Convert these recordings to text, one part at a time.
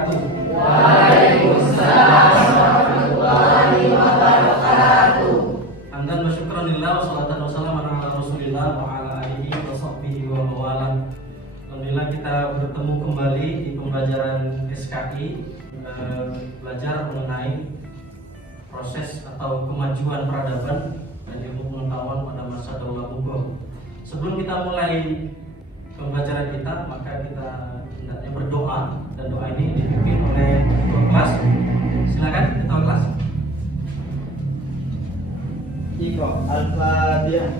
wabarakatuh. Waalaikumsalam warahmatullahi wabarakatuh. Hamdan wa syukran lillah wa salatan wa salam ala Rasulillah wa ala alihi wa sahbihi wa mawalah. Alhamdulillah kita bertemu kembali di pembelajaran SKI, belajar mengenai proses atau kemajuan peradaban dan ilmu pengetahuan pada masa Daulah Mughal. Sebelum kita mulai pembelajaran kita, maka kita hendaknya berdoa, dan doa ini dipimpin oleh ketua kelas. Silakan ketua kelas. Iqra Al-Fatihah.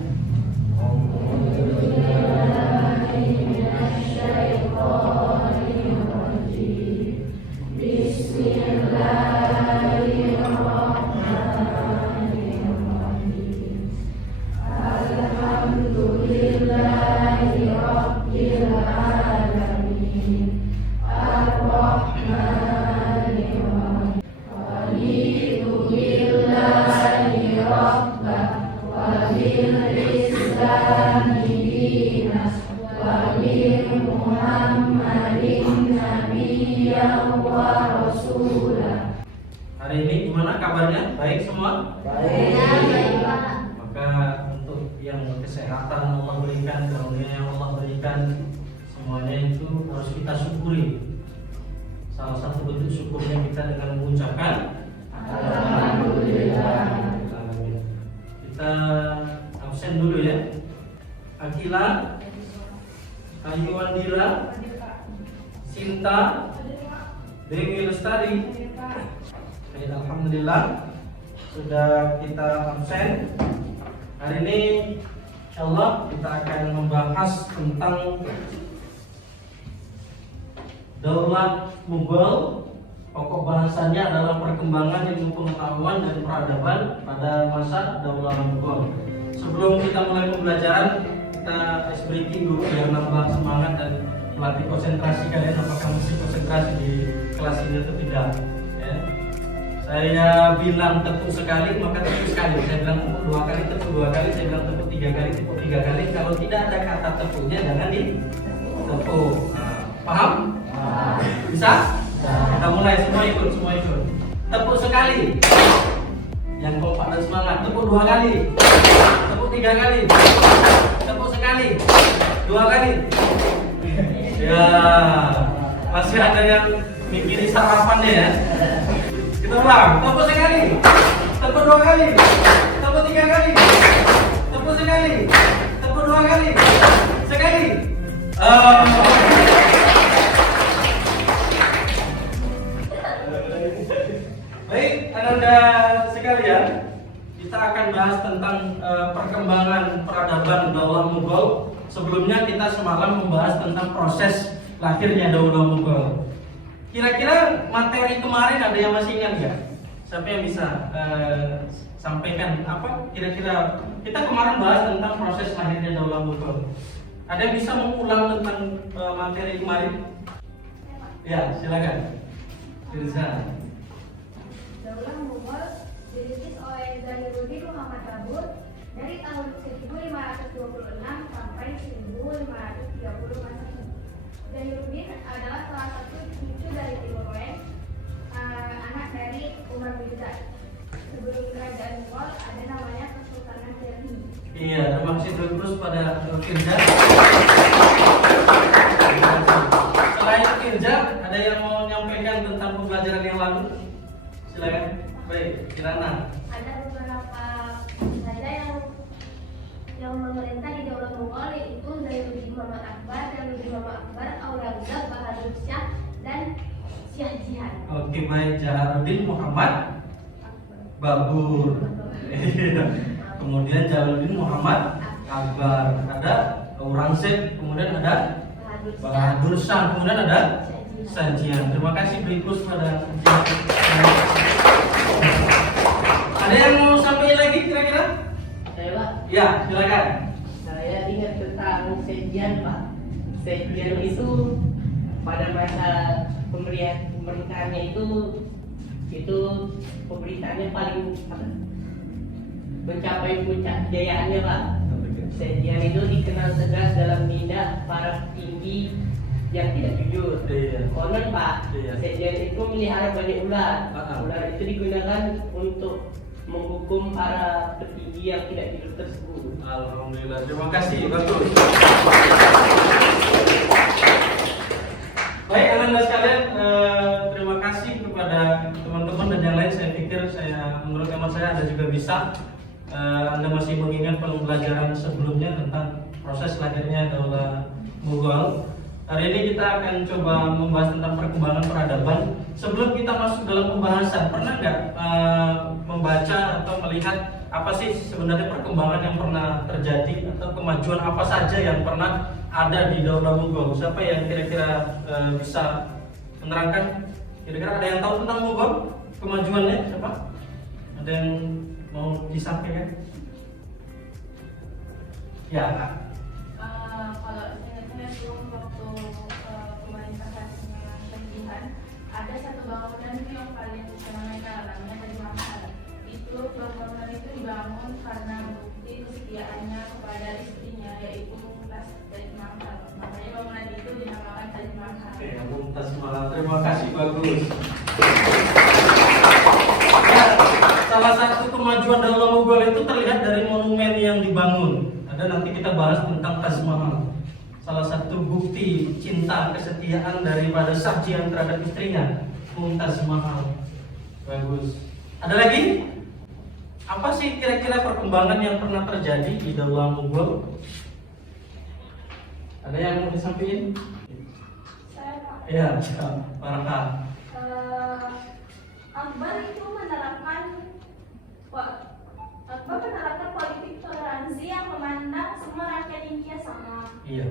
Hari ini gimana kabarnya? Baik semua? Baik. Maka untuk yang kesehatan Allah berikan, karunia yang Allah berikan, semuanya itu harus kita syukuri. Salah satu bentuk syukurnya kita dengan mengucapkan Alhamdulillah. Kita absen dulu ya. Akila, Ayu Andira, Sinta, Dewi Lestari. Alhamdulillah sudah kita absen. Hari ini insyaallah kita akan membahas tentang Daulah Mughal. Pokok bahasannya adalah perkembangan ilmu pengetahuan dan peradaban pada masa Daulah Mughal. Sebelum kita mulai pembelajaran, kita ice breaking dulu biar nambah semangat dan melatih konsentrasi kalian. Apakah masih konsentrasi di kelas ini atau tidak? Ya. Saya bilang tepuk sekali, maka tepuk sekali. Saya bilang tepuk dua kali, tepuk dua kali. Saya bilang tepuk tiga kali, tepuk tiga kali. Kalau tidak ada kata tepuknya, jangan ditepuk. Nah, paham? Bisa? Nah, kita mulai, semua ikut. Tepuk sekali. Yang kompak dan semangat. Tepuk dua kali. Tepuk tiga kali. Tepuk sekali. Dua kali. Ya, masih ada yang mikirin sarapannya ya. Kita ulang, tepuk sekali, tepuk dua kali, tepuk tiga kali, tepuk sekali, tepuk dua kali, sekali. Baik, anak-anak sekalian, kita akan bahas tentang perkembangan peradaban Daulah Mughal. Sebelumnya kita semalam membahas tentang proses lahirnya Daulah Mughal. Kira-kira materi kemarin ada yang masih ingat nggak? Siapa yang bisa sampaikan apa? Kira-kira kita kemarin bahas tentang proses lahirnya Daulah Mughal. Ada yang bisa mengulang tentang materi kemarin? Ya, silakan. Firza. Daulah Mughal dirintis oleh Zainuddin Muhammad Babur dari tahun 1526 sampai 1530 Masehi. Zainuddin adalah salah satu cucu dari Timur Leste, anak dari Umar bin Zaid. Sebelum kerajaan Mughal ada namanya Kesultanan Delhi. Iya, terima kasih terus pada Firza. Selain Firza, ada yang mau menyampaikan tentang pembelajaran yang lalu? Silakan. Baik, Kirana. Ada beberapa raja yang memerintah di Daulah Mughal, yaitu Zainuddin Muhammad Akbar, Aurangzeb, Bahadur Shah, dan Shah Jahan. Oke, baik. Jaharuddin Muhammad Babur. Kemudian Jalaluddin Muhammad Akbar. Ada Aurangzeb, kemudian ada Bahadur Shah, kemudian ada Shah Jahan. Terima kasih Brikus pada ada yang mau sampaikan lagi kira-kira? Saya Pak, Ya, silakan. saya ingat tentang Sejian Pak. Sejian itu pada masa pemerintahannya itu pemerintahannya paling mencapai puncak kejayaannya Pak. Sejian itu dikenal tegas dalam menindak para petinggi yang tidak jujur. Iya. Konon Pak, Iya. Sekjen itu melihara banyak ular. Ah. Ular itu digunakan untuk menghukum para petinggi yang tidak jujur tersebut. Alhamdulillah, terima kasih, bagus. Baik, anak-anak sekalian, terima kasih kepada teman-teman dan yang lain. Saya pikir menurut teman saya Anda juga bisa. Anda masih mengingat pembelajaran sebelumnya tentang proses lahirnya Daulah Mughal. Hari ini kita akan coba membahas tentang perkembangan peradaban. Sebelum kita masuk dalam pembahasan, pernah nggak membaca atau melihat apa sih sebenarnya perkembangan yang pernah terjadi atau kemajuan apa saja yang pernah ada di Daulah Mughal? Siapa yang kira-kira bisa menerangkan? Kira-kira ada yang tahu tentang Mughal? Kemajuannya siapa? Ada yang mau disampaikan? Ya, Kak. Kalau ingat-ingat dulu waktu pemerintahannya Penjihan, ada satu bangunan itu yang paling fenomenal, namanya Taj Mahal. Itu bangunan itu dibangun karena bukti kesetiaannya kepada istrinya, yaitu Mumtaz Taj Mahal. Makanya bangunan itu dinamakan Taj Mahal. Oke, Mumtaz Mahal. Terima kasih, bagus. Ya, salah satu kemajuan Daulah Mughal itu terlihat dari monumen yang dibangun. Ada nanti kita bahas tentang Taj Mahal. Salah satu bukti cinta kesetiaan daripada Shahjahan terhadap istrinya, Mumtaz Mahal. Bagus. Ada lagi? Apa sih kira-kira perkembangan yang pernah terjadi di Daulah Mughal? Ada yang mau disampaikan? Saya Pak. Iya, Farhan. Akbar itu menerapkan politik toleransi yang memandang semua rakyat India sama. Iya.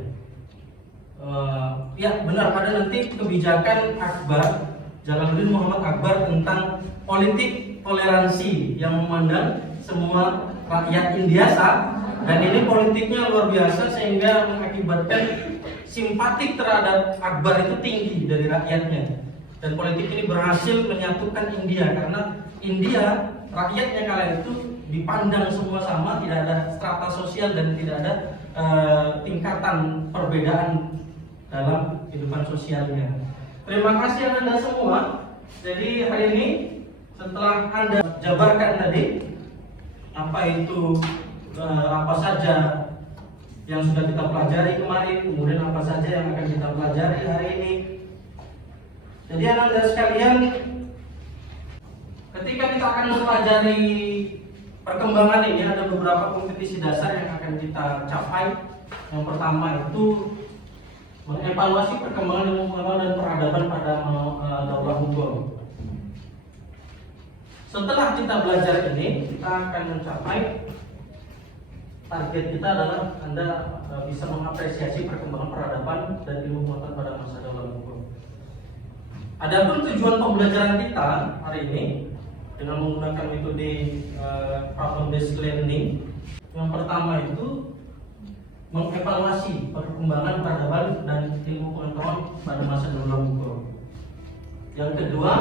Ya benar, pada nanti kebijakan Akbar, Jalaluddin Muhammad Akbar tentang politik toleransi yang memandang semua rakyat India sama. Dan ini politiknya luar biasa sehingga mengakibatkan simpatik terhadap Akbar itu tinggi dari rakyatnya. Dan politik ini berhasil menyatukan India karena India rakyatnya kala itu dipandang semua sama, tidak ada strata sosial dan tidak ada tingkatan perbedaan dalam kehidupan sosialnya. Terima kasih Anda semua. Jadi hari ini setelah Anda jabarkan tadi apa itu apa saja yang sudah kita pelajari kemarin, kemudian apa saja yang akan kita pelajari hari ini. Jadi anak-anak sekalian, ketika kita akan mempelajari perkembangan ini ada beberapa kompetisi dasar yang akan kita capai. Yang pertama itu mengevaluasi perkembangan ilmu pengetahuan dan peradaban pada Daulah Mughal. Setelah kita belajar ini, kita akan mencapai target kita adalah Anda bisa mengapresiasi perkembangan peradaban dan ilmu pengetahuan pada masa Daulah Mughal. Adapun tujuan pembelajaran kita hari ini dengan menggunakan metode problem based learning, yang pertama itu mengevaluasi perkembangan peradaban dan ilmu pengetahuan pada masa Daulah Mughal. Yang kedua,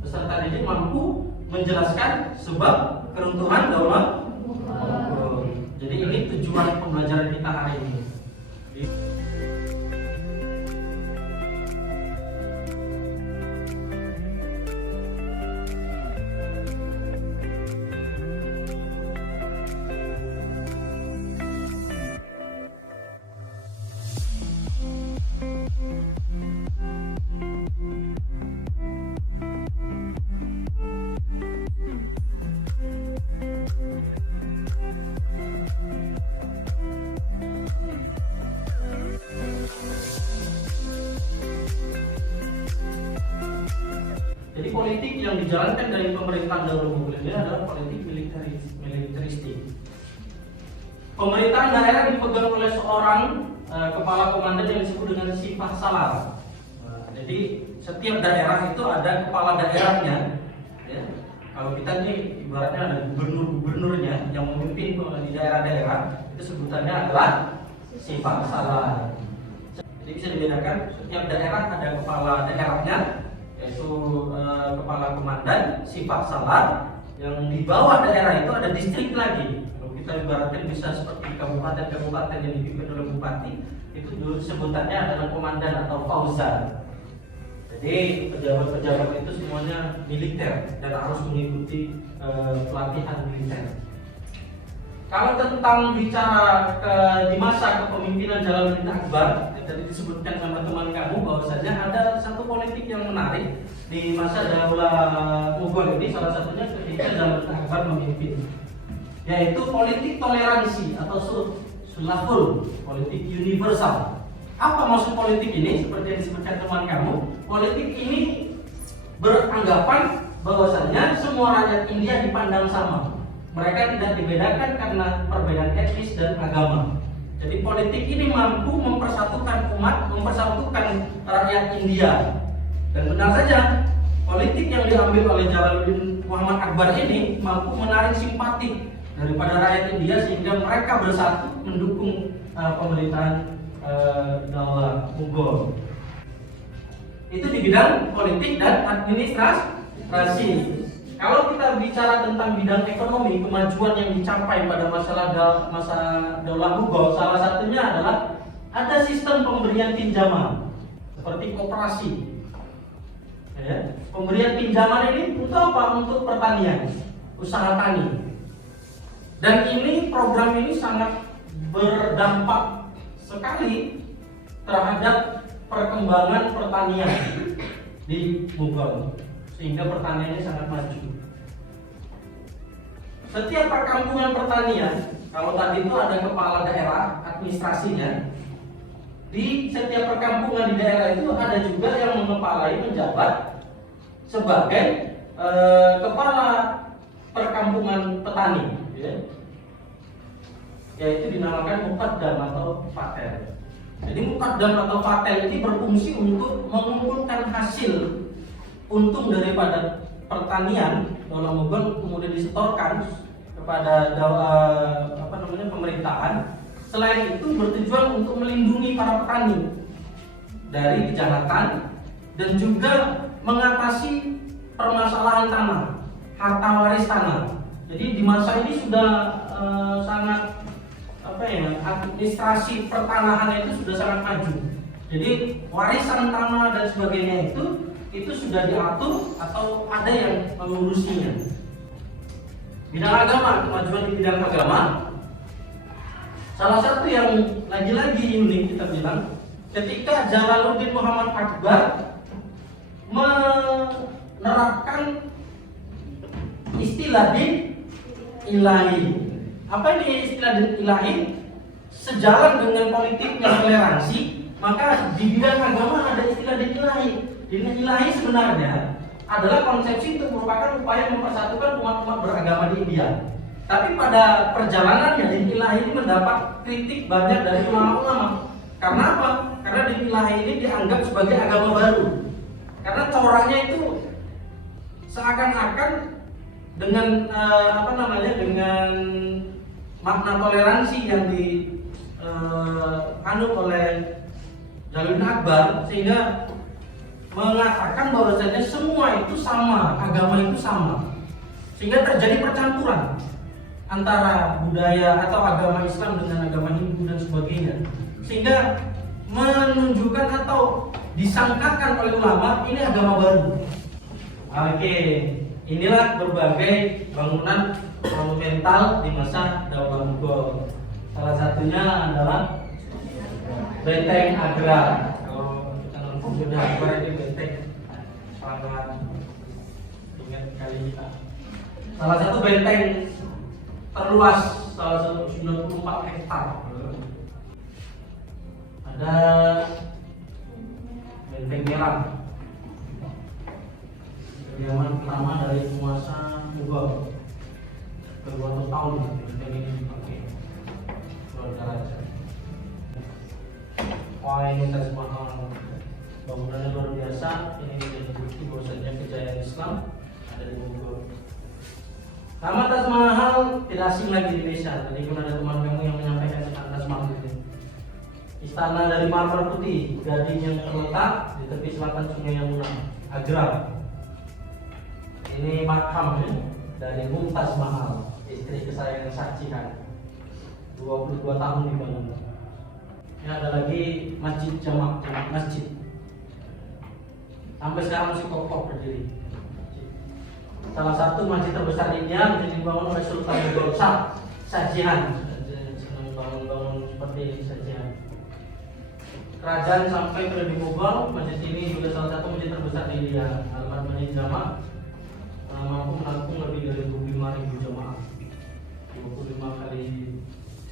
peserta didik mampu menjelaskan sebab keruntuhan Daulah Mughal. Jadi ini tujuan pembelajaran kita hari ini. Jadi politik yang dijalankan dari pemerintahan Daulah Mughal ini adalah politik militeristik. Pemerintahan daerah dipegang oleh seorang kepala komandan yang disebut dengan Sifah Salar. Jadi setiap daerah itu ada kepala daerahnya. Ya. Kalau kita nih ibaratnya ada gubernurnya yang memimpin di daerah-daerah, itu sebutannya adalah Sifah Salar. Jadi bisa dibedakan setiap daerah ada kepala daerahnya, yaitu kepala komandan Sifah Salar. Yang di bawah daerah itu ada distrik lagi. Kalau kita ibaratkan bisa seperti kabupaten-kabupaten yang dipimpin oleh bupati, itu dulu sebutannya adalah komandan atau fauzan. Jadi pejabat-pejabat itu semuanya militer dan harus mengikuti pelatihan militer. Kalau tentang bicara di masa kepemimpinan Jalaluddin Akbar, tadi disebutkan sama teman kamu bahwasanya ada satu politik yang menarik di masa Daulah Mughal ini, salah satunya ketika Jalaluddin Akbar memimpin, yaitu politik toleransi atau sulhul, politik universal. Apa maksud politik ini? Seperti yang disebutkan teman kamu, politik ini beranggapan bahwasanya semua rakyat India dipandang sama. Mereka tidak dibedakan karena perbedaan etnis dan agama. Jadi politik ini mampu mempersatukan umat, mempersatukan rakyat India. Dan benar saja, politik yang diambil oleh Jalaluddin Muhammad Akbar ini mampu menarik simpati daripada rakyat India sehingga mereka bersatu mendukung pemerintahan Daulah Mughal. Itu di bidang politik dan administrasi. Kalau kita bicara tentang bidang ekonomi, kemajuan yang dicapai pada masa Daulah Mughal, salah satunya adalah ada sistem pemberian pinjaman seperti koperasi. Ya, pemberian pinjaman ini untuk apa? Untuk pertanian, usaha tani. Dan ini program ini sangat berdampak sekali terhadap perkembangan pertanian di Mughal, sehingga pertaniannya sangat maju. Setiap perkampungan pertanian, kalau tadi itu ada kepala daerah administrasinya, di setiap perkampungan di daerah itu ada juga yang mengepalai, menjabat sebagai kepala perkampungan petani, ya. Yaitu dinamakan muqaddam atau fatel. Jadi muqaddam atau fatel ini berfungsi untuk mengumpulkan hasil untung daripada pertanian Daulah Mughal, kemudian disetorkan kepada pemerintahan. Selain itu bertujuan untuk melindungi para petani dari kejahatan dan juga mengatasi permasalahan tanah, harta waris tanah. Jadi di masa ini sudah sangat administrasi pertanahan itu sudah sangat maju. Jadi warisan tanah dan sebagainya itu sudah diatur atau ada yang mengurusinya. Bidang agama, kemajuan di bidang agama, salah satu yang lagi-lagi unik kita bilang, ketika Jalaluddin Muhammad Akbar menerapkan istilah din ilahi. Apa ini istilah din ilahi? Sejalan dengan politiknya toleransi, maka di bidang agama ada istilah din ilahi. Din ilahi sebenarnya adalah konsepsi untuk merupakan upaya mempersatukan umat-umat beragama di India. Tapi pada perjalanannya din ilahi ini mendapat kritik banyak dari ulama-ulama. Karena apa? Karena din ilahi ini dianggap sebagai agama baru. Karena coraknya itu seakan-akan dengan dengan makna toleransi yang dianut oleh Jalaluddin Akbar, sehingga mengatakan bahwasanya semua itu sama, agama itu sama, sehingga terjadi percampuran antara budaya atau agama Islam dengan agama Hindu dan sebagainya, sehingga menunjukkan atau disangkakan oleh ulama ini agama baru. Oke, inilah berbagai bangunan monumental di masa Daulah Mughal. Salah satunya adalah Benteng Agra. Kalau kita nonton sudah Akbar ini benteng sangat ingat kali kita. Salah satu benteng terluas, salah satu 94 hektar. Ada Benteng Merah, kediaman pertama dari penguasa Mughal. Berpuluh tahun benteng ini dipakai keluarga raja. Wah, ini Taj Mahal, bangunannya luar biasa. Ini menjadi bukti bahwasanya kejayaan Islam ada di Mughal. Nama Taj Mahal tidak asing lagi di Indonesia. Tadi pun ada teman kamu yang menyampaikan tentang Taj Mahal ini. Istana dari marmer putih, gading yang terletak di tepi selatan Sungai Yamuna, Agra. Ini makam dari Mumtaz Mahal, istri kesayangan Shah Jahan. 22 tahun dibangun. Ini ada lagi masjid jamak masjid. Sampai sekarang masih kokoh berdiri. Salah satu masjid terbesar di India menjadi dibangun oleh Sultan Mughal Shah Sajian. Bangun seperti sajian. Kerajaan sampai periode Mughal, masjid ini juga salah satu masjid terbesar di India. Al-Masjid Jamak mampu menampung lebih dari 25.000 jemaah, 25 kali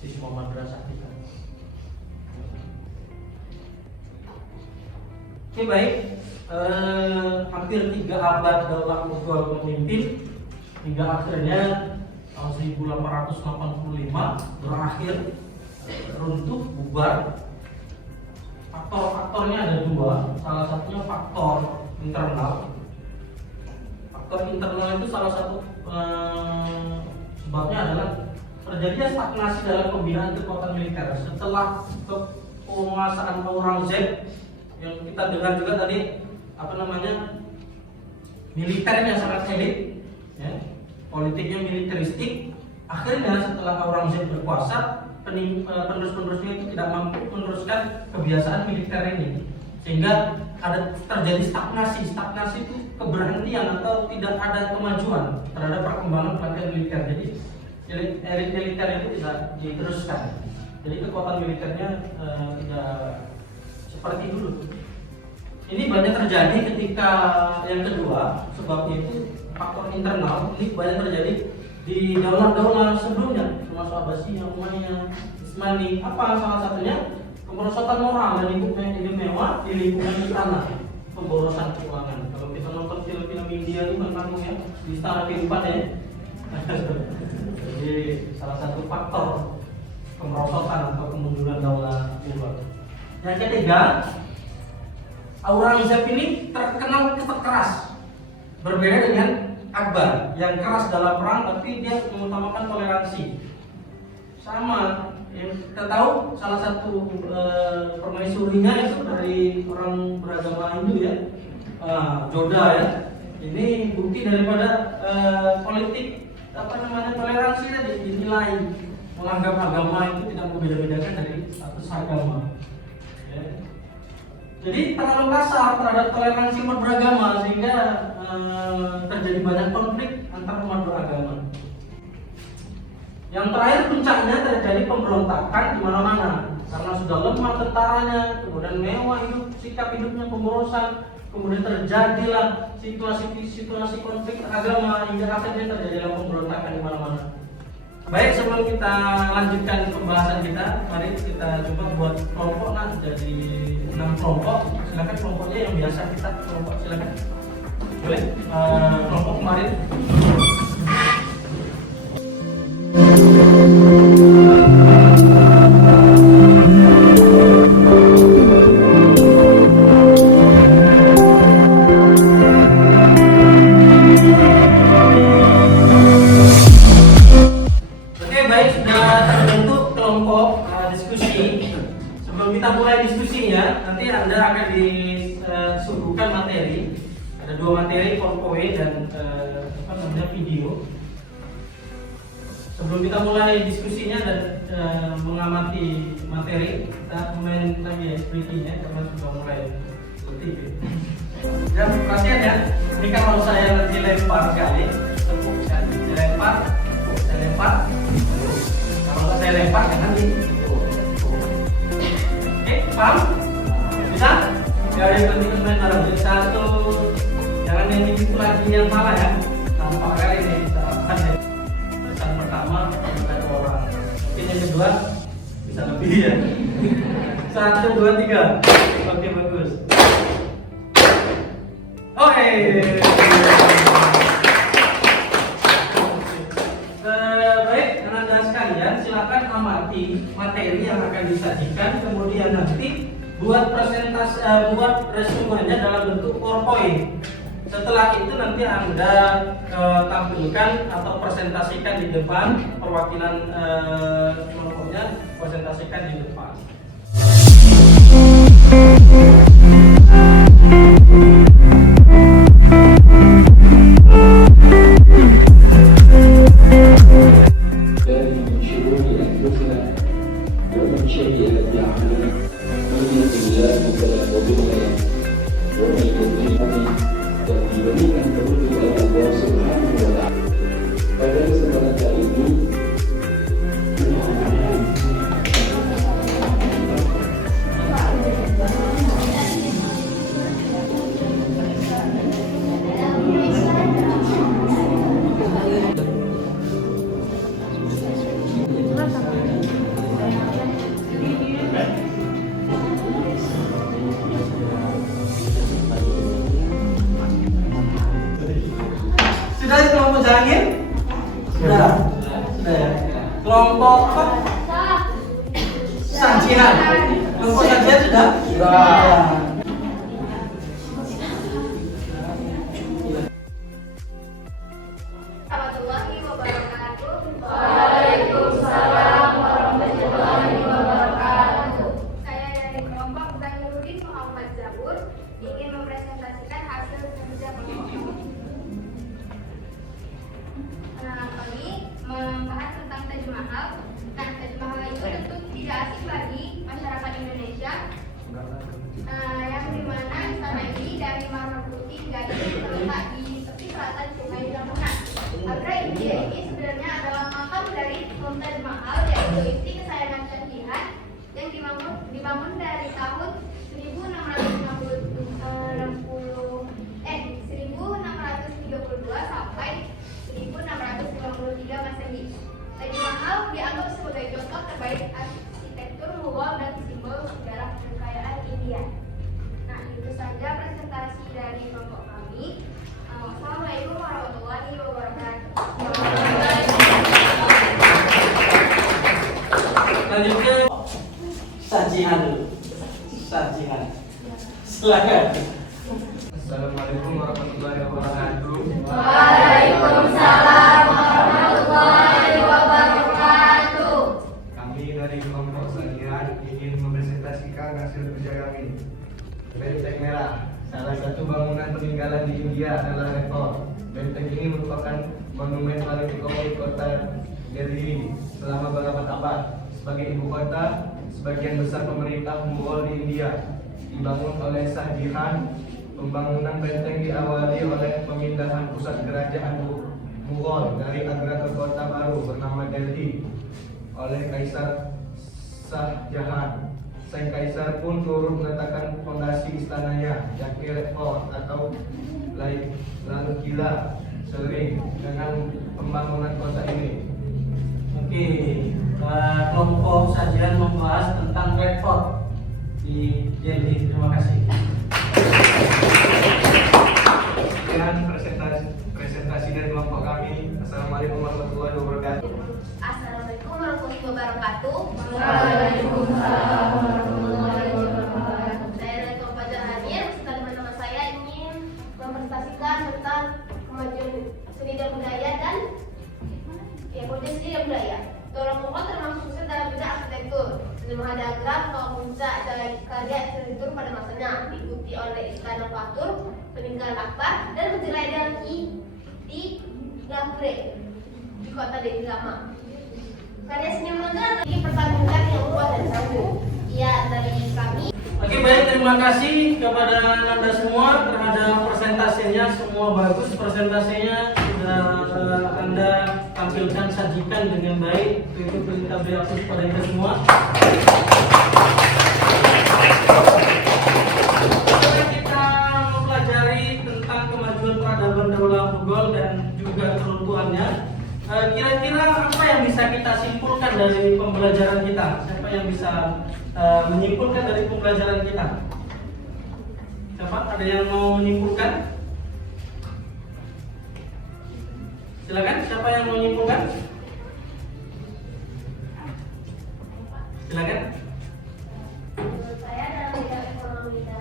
siswa madrasah kita. Oke, baik. Hampir 3 abad Daulah Mughal memimpin hingga akhirnya tahun 1885 berakhir, runtuh, bubar. Faktor-faktornya ada 2. Salah satunya faktor internal. Faktor internal itu salah satu sebabnya adalah terjadinya stagnasi dalam pembinaan kekuatan militer setelah penguasaan Aurangzeb yang kita dengar juga tadi militernya sangat elit, ya, politiknya militeristik. Akhirnya setelah Aurangzeb berkuasa, penerus-penerusnya itu tidak mampu meneruskan kebiasaan militer ini, sehingga terjadi stagnasi itu keberhentian atau tidak ada kemajuan terhadap perkembangan pelatihan militer. Jadi elit militer itu tidak diteruskan, jadi kekuatan militernya tidak seperti dulu. Ini banyak terjadi ketika yang kedua, sebabnya itu faktor internal. Ini banyak terjadi di daulah-daulah sebelumnya, termasuk Abbasiyah, Umayyah, Utsmani. Apa salah satunya? Kemerosotan moral dan hidup mewah di lingkungan istana, pemborosan keuangan. Kalau kita nonton film-film India itu memang ya di istana kehidupan ya. Jadi salah satu faktor kemerosotan atau kemunduran daulah Mughal. Yang ketiga, Aurangzeb ini terkenal keras, berbeda dengan Akbar yang keras dalam perang tapi dia mengutamakan toleransi. Sama yang kita tahu salah satu permaisurinya itu dari orang beragama Hindu ya, Joda ya. Ini bukti daripada politik toleransi tadi, dinilai menganggap agama itu tidak membeda-bedakan dari status agama. Ya. Jadi terlalu kasar terhadap toleransi umat beragama sehingga terjadi banyak konflik antar umat beragama. Yang terakhir puncaknya terjadi pemberontakan di mana-mana karena sudah lemah tentaranya, kemudian mewah sikap hidupnya pemborosan, kemudian terjadilah situasi konflik agama hingga akhirnya terjadilah pemberontakan di mana-mana. Baik, sebelum kita lanjutkan pembahasan kita, mari kita coba buat kelompok jadi 6 kelompok. Silakan kelompoknya yang biasa kita kelompok, silakan. Boleh? Kelompok kemarin. Anda akan disuguhkan materi, ada 2 materi, PowerPoint dan video. Sebelum kita mulai diskusinya dan mengamati materi, kita main lagi ya explainingnya karena sudah mulai letih. Dan perhatian ya, ini kalau saya nanti lempar kali, tepuk saya lempar, saya lempar. Kalau saya lempar jangan di. Oke, paham? Bisa? Ya ada yang penting main bareng. Jadi 1, jangan yang itu lagi yang salah ya. Nampak kali ini salah ya. Pesan pertama ada 2 orang. Mungkin yang kedua bisa lebih ya. 1, 2, 3. Oke, bagus. Oke. Baik, Anda sekalian silakan amati materi yang akan disajikan, kemudian nanti buat presentasi, buat resumernya dalam bentuk PowerPoint. Setelah itu nanti Anda tampilkan atau presentasikan di depan, perwakilan kelompoknya presentasikan di depan. من شرور أنفسنا ومن سيئات أعمالنا Sudah ya. Kelompok apa? Sajian. Kelompok sajian sudah? Sudah. Warahmatullahi wabarakatuh. Waalaikumsalam warahmatullahi wabarakatuh. Saya dari kelompok Zainuddin Muhammad Zabur ingin mempresentasikan hasil kerja kelompok. Kami membahas tentang Taj Mahal. Nah, Taj Mahal itu tentu tidak asing bagi masyarakat Indonesia. Yang dimana istana ini dari marmer putih gading terletak di tepi selatan Sungai Lamongan. Agra India ini sebenarnya adalah makam dari Mumtaz Mahal, yaitu istri kesayangan Shah Jahan yang dibangun dari tahun 1632 sampai 1653 Masehi. Taj Mahal dianggap sebagai contoh terbaik arsitektur Mughal dan simbol sejarah kekayaan India. Nah, itu saja presentasi dari kelompok kami. Assalamualaikum warahmatullahi wabarakatuh. Lanjut ke sajian dulu. Sajian. Silakan. Assalamualaikum warahmatullahi wabarakatuh. Waalaikumsalam warahmatullahi wabarakatuh. Kami dari kelompok Sajian ingin mempresentasikan hasil kerja kami. Benteng Merah, salah satu bangunan peninggalan di India adalah Red Fort. Benteng ini merupakan monumen paling ikonik kota Delhi selama berabad-abad. Sebagai ibu kota, sebagian besar pemerintah Mughal di India dibangun oleh Shah Jahan. Pembangunan benteng diawali oleh pemindahan pusat kerajaan Mughal dari Agra ke kota baru bernama Delhi oleh Kaisar Shah Jahan. Sang kaisar pun turut meletakkan fondasi istananya, yakni Red Fort atau lalu gila sering dengan pembangunan kota ini. Oke, kelompok sajian membahas tentang Red Fort di Delhi. Terima kasih. Sekian presentasi dari kelompok kami. Assalamualaikum warahmatullahi wabarakatuh. Assalamualaikum warahmatullahi wabarakatuh. Waalaikumsalam warahmatullahi wabarakatuh. Saya dari kelompok Jahanir, beserta teman-teman saya ingin mempresentasikan tentang kemajuan seni dan budaya dan kemajuan seni dan budaya. Orang Mughal termasuk sukses dalam bidang arsitektur. Seni diagram atau puncak dari karya arsitektur pada masanya diikuti oleh Istana Fatur, peninggalan Akbar, dan menjelai Delhi di Lahore di kota Delhi lama. Karya seni modern ini pertandingan yang luas dan sambung. Ya, dari kami. Oke, baik, terima kasih kepada Anda semua terhadap presentasinya. Semua bagus presentasinya, sudah Anda tampilkan, sajikan dengan baik. Berikut kita beri aplaus pada kita semua. Sekarang kita mempelajari tentang kemajuan peradaban Daulah Mughal dan juga keruntuhannya. Kira-kira apa yang bisa kita simpulkan dari pembelajaran kita? Siapa yang bisa menyimpulkan dari pembelajaran kita? Siapa? Ada yang mau menyimpulkan? Silakan. Siapa yang mau menyimpulkan? Silakan. Menurut saya dalam bidang ekonomi dan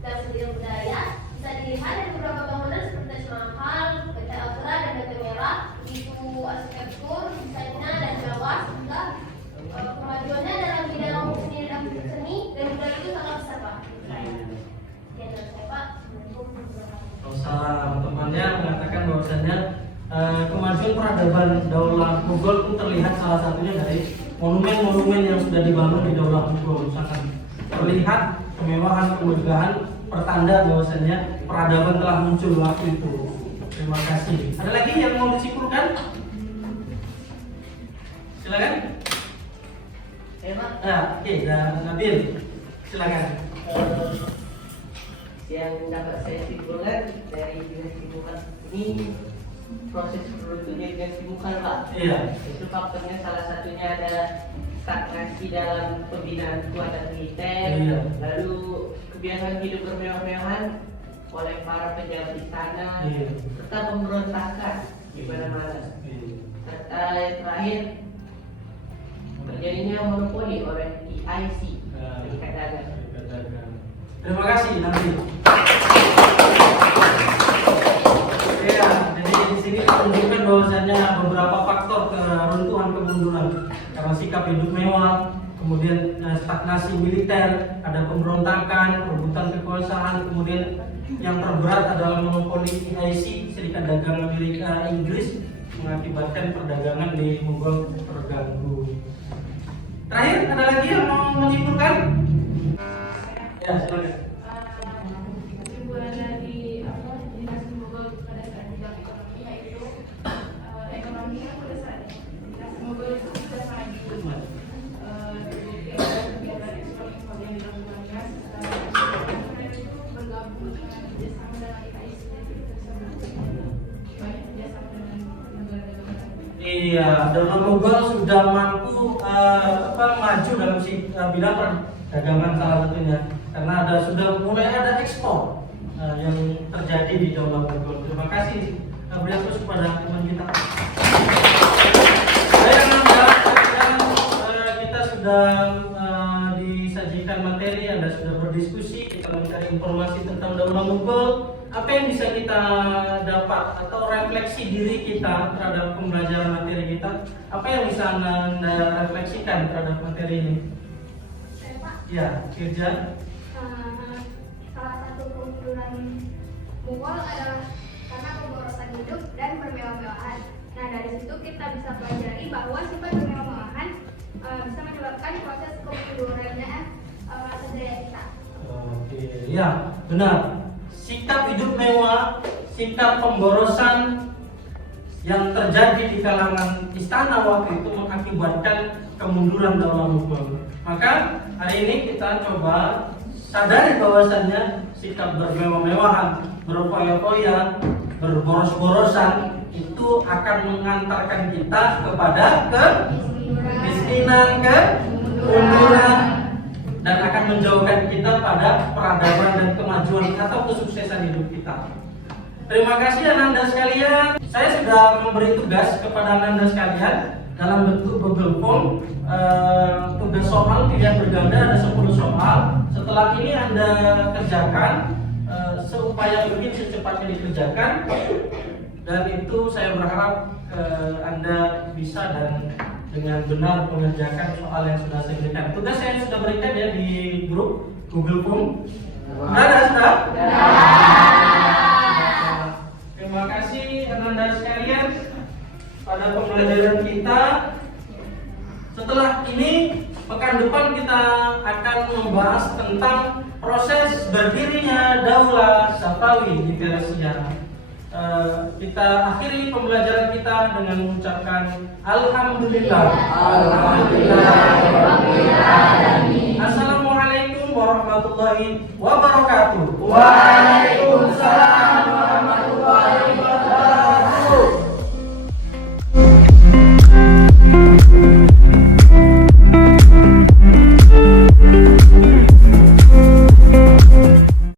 dalam bidang budaya bisa dilihat dari beberapa bangunan seperti Taj Mahal, Benteng Agra, dan Benteng Merah. Begitu arsitektur, desainnya dan Jawa sehingga kemajuannya dalam bidang seni dan budaya itu sangat besar, Pak. Ya, dan saya, Pak. Salah temannya mengatakan bahwasannya kemajuan peradaban Daulah Mughal itu terlihat salah satunya dari monumen-monumen yang sudah dibangun di Daulah Mughal. Sangat terlihat kemewahan, kemegahan, pertanda bahwasannya peradaban telah muncul waktu itu. Terima kasih. Ada lagi yang mau disimpulkan? Silakan. Oke, dan Nabil, silakan. Yang dapat saya simpulkan dari dinasti Mughal ini proses runtuhnya dinasti Mughal, Pak. Iya. Itu faktornya salah satunya ada stagnasi dalam pembinaan kekuatan militer, Iya. lalu kebiasaan hidup bermewah-mewahan oleh para pejabat istana, Iya. serta pemberontakan di mana-mana. Iya. Serta yang terakhir, terjadinya monopoli oleh EIC, Serikat Dagang. Terima kasih nanti. Ya, jadi di sini menunjukkan bahwasannya beberapa faktor keruntuhan kemunduran karena sikap hidup mewah, kemudian stagnasi militer, ada pemberontakan, perebutan kekuasaan, kemudian yang terberat adalah monopoli EIC, Serikat Dagang Amerika Inggris, mengakibatkan perdagangan di Mongol terganggu. Terakhir, ada lagi yang mau menyimpulkan? Ya, silakan. Kesimpulan dari dinasti Mughal pada saat bidang ekonomi yaitu ekonominya pada saat dinasti Mughal itu sudah maju. Terbukti oleh kegiatan ekspor impor yang dilakukan. Mereka itu bergabung dengan kerjasama dengan IAIC tersebut. Banyak kerjasama dengan negara-negara. Iya, Daulah Mughal sudah mampu maju dalam bidang perdagangan salah satunya, karena sudah mulai ada ekspor yang terjadi di Daulah Mughal. Terima kasih beliau terus kepada teman kita. Kita sudah disajikan materi, Anda sudah berdiskusi, kita mencari informasi tentang Daulah Mughal. Apa yang bisa kita dapat atau refleksi diri kita terhadap pembelajaran materi kita? Apa yang bisa Anda refleksikan terhadap materi ini? Saya Pak, Ya, Kirja. salah satu keunggulan Mughal adalah karena pemborosan hidup dan bermewah-mewahan. Nah, dari situ kita bisa pelajari bahwa sifat bermewah-mewahan bisa menyebabkan proses kemundurannya masa jaya kita. Oke, ya, benar. Sikap hidup mewah, sikap pemborosan yang terjadi di kalangan istana waktu itu mengakibatkan kemunduran Daulah Mughal. Maka hari ini kita coba sadari bahwasannya sikap bermewah-mewahan, berfoya-foya, berboros-borosan itu akan mengantarkan kita kepada kemiskinan, kemunduran, dan akan menjauhkan kita pada peradaban dan kemajuan atau kesuksesan hidup kita. Terima kasih Anda sekalian. Saya sudah memberi tugas kepada Anda sekalian dalam bentuk Google Form. Tugas soal pilihan berganda ada 10 soal. Setelah ini Anda kerjakan seupaya mungkin secepatnya dikerjakan. Dan itu saya berharap Anda bisa dan dengan benar mengerjakan soal yang sudah saya berikan. Tugas saya sudah berikan ya di grup Google Form. Sudah? Terima kasih Anda sekalian pada pembelajaran kita. Setelah ini, pekan depan kita akan membahas tentang proses berdirinya Daulah Safawi di Persia. Kita akhiri pembelajaran kita dengan mengucapkan Alhamdulillah. Assalamualaikum warahmatullahi wabarakatuh.